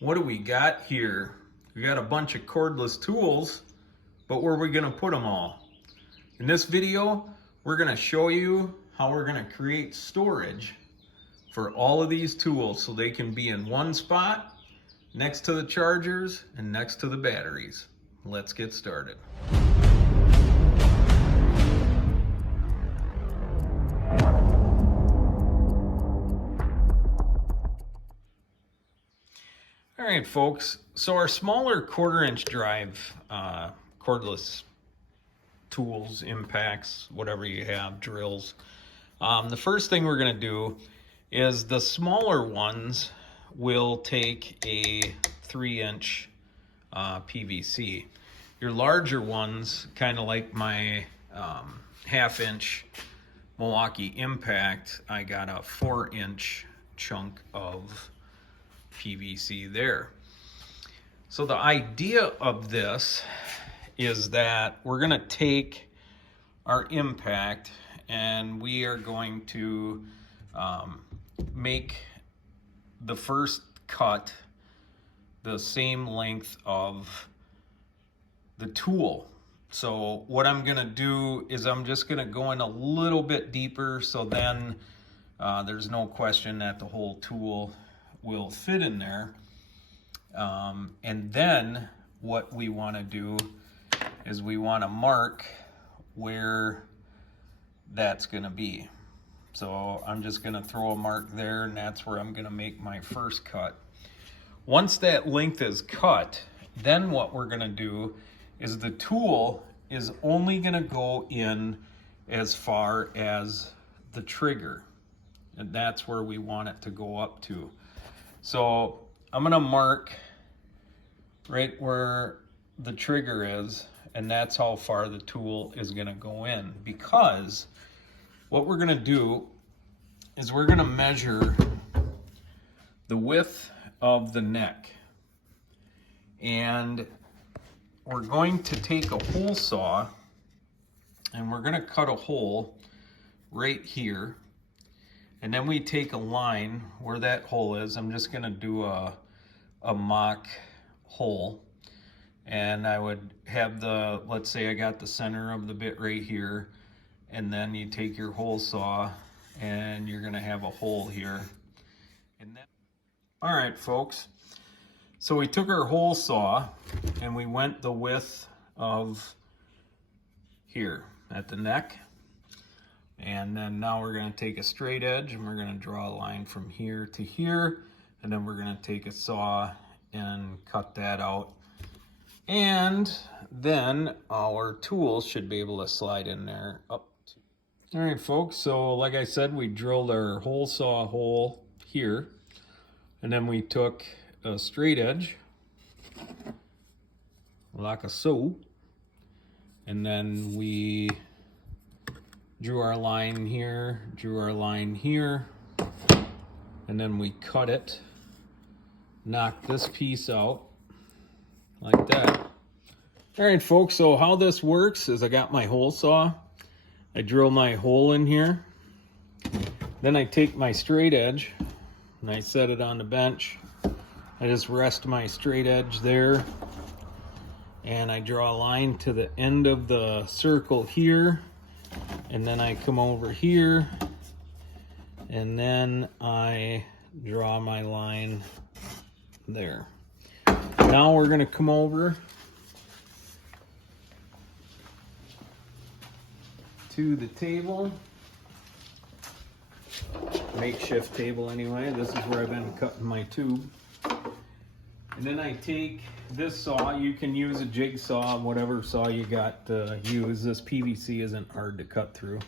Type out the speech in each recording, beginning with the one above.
What do we got here? We got a bunch of cordless tools, but where are we gonna put them all? In this video, we're gonna show you how we're gonna create storage for all of these tools so they can be in one spot, next to the chargers and next to the batteries. Let's get started. All right, folks, so our smaller 1/4-inch drive cordless tools, impacts, whatever you have, drills. The first thing we're gonna do is the smaller ones will take a 3-inch PVC. Your larger ones, kind of like my 1/2-inch Milwaukee Impact, I got a 4-inch chunk of PVC there. So the idea of this is that we're going to take our Impact and we are going to make the first cut the same length of the tool. So what I'm going to do is I'm just going to go in a little bit deeper, so then there's no question that the whole tool will fit in there. And then what we want to do is we want to mark where that's going to be. So I'm just going to throw a mark there, and that's where I'm going to make my first cut. Once that length is cut, then what we're going to do is the tool is only going to go in as far as the trigger, and that's where we want it to go up to. So I'm going to mark right where the trigger is, and that's how far the tool is going to go in, because what we're going to do is we're going to measure the width of the neck, and we're going to take a hole saw and we're going to cut a hole right here. And then we take a line where that hole is. I'm just going to do a mock hole. And I would have the, let's say I got the center of the bit right here. And then you take your hole saw and you're going to have a hole here. And then, all right, folks. So we took our hole saw and we went the width of here at the neck. And then now we're going to take a straight edge and we're going to draw a line from here to here. And then we're going to take a saw and cut that out. And then our tools should be able to slide in there up to. All right, folks. So like I said, we drilled our hole saw hole here. And then we took a straight edge, like so. And then we drew our line here, drew our line here, and then we cut it, knocked this piece out like that. All right, folks, so how this works is I got my hole saw, I drill my hole in here, then I take my straight edge and I set it on the bench. I just rest my straight edge there, and I draw a line to the end of the circle here. And then I come over here, and then I draw my line there. Now we're going to come over to the table, makeshift table anyway. This is where I've been cutting my tube. And then I take this saw. You can use a jigsaw, whatever saw you got to use. This PVC isn't hard to cut through.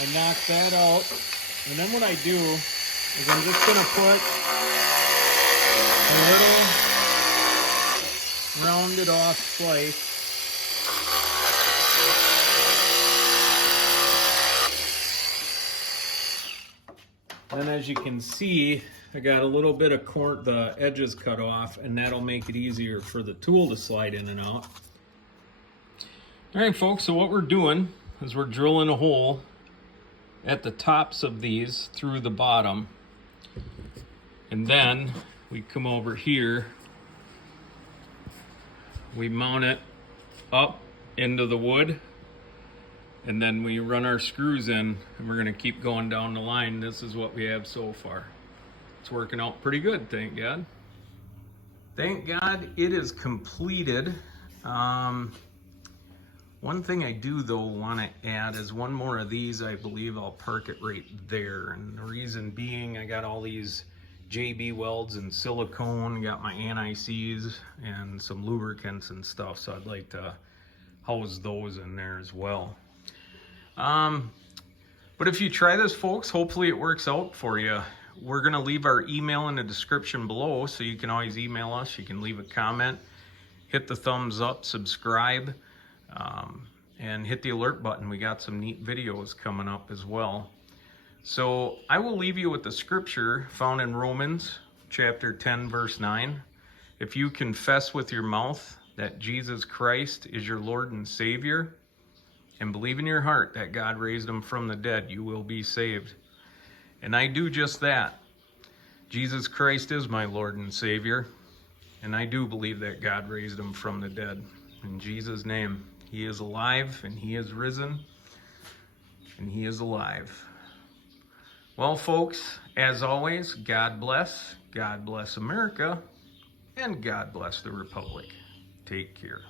I knock that out, and then what I do is I'm just going to put a little rounded off slice then, as you can see, I got a little bit of the edges cut off, and that'll make it easier for the tool to slide in and out. All right, folks, so what we're doing is we're drilling a hole at the tops of these through the bottom, and then we come over here, we mount it up into the wood, and then we run our screws in, and we're going to keep going down the line. This is what we have so far. It's working out pretty good, thank God. Thank God it is completed. One thing I do though want to add is one more of these. I believe I'll park it right there, and the reason being I got all these JB welds and silicone, got my anti-seize and some lubricants and stuff, so I'd like to house those in there as well. But if you try this, folks, hopefully it works out for you. We're going to leave our email in the description below, so you can always email us. You can leave a comment, hit the thumbs up, subscribe, and hit the alert button. We got some neat videos coming up as well. So I will leave you with the scripture found in Romans chapter 10, verse 9. If you confess with your mouth that Jesus Christ is your Lord and Savior, and believe in your heart that God raised him from the dead, you will be saved. And I do just that. Jesus Christ is my Lord and Savior, and I do believe that God raised him from the dead. In Jesus' name, he is alive, and he is risen, and he is alive. Well, folks, as always, God bless America, and God bless the Republic. Take care.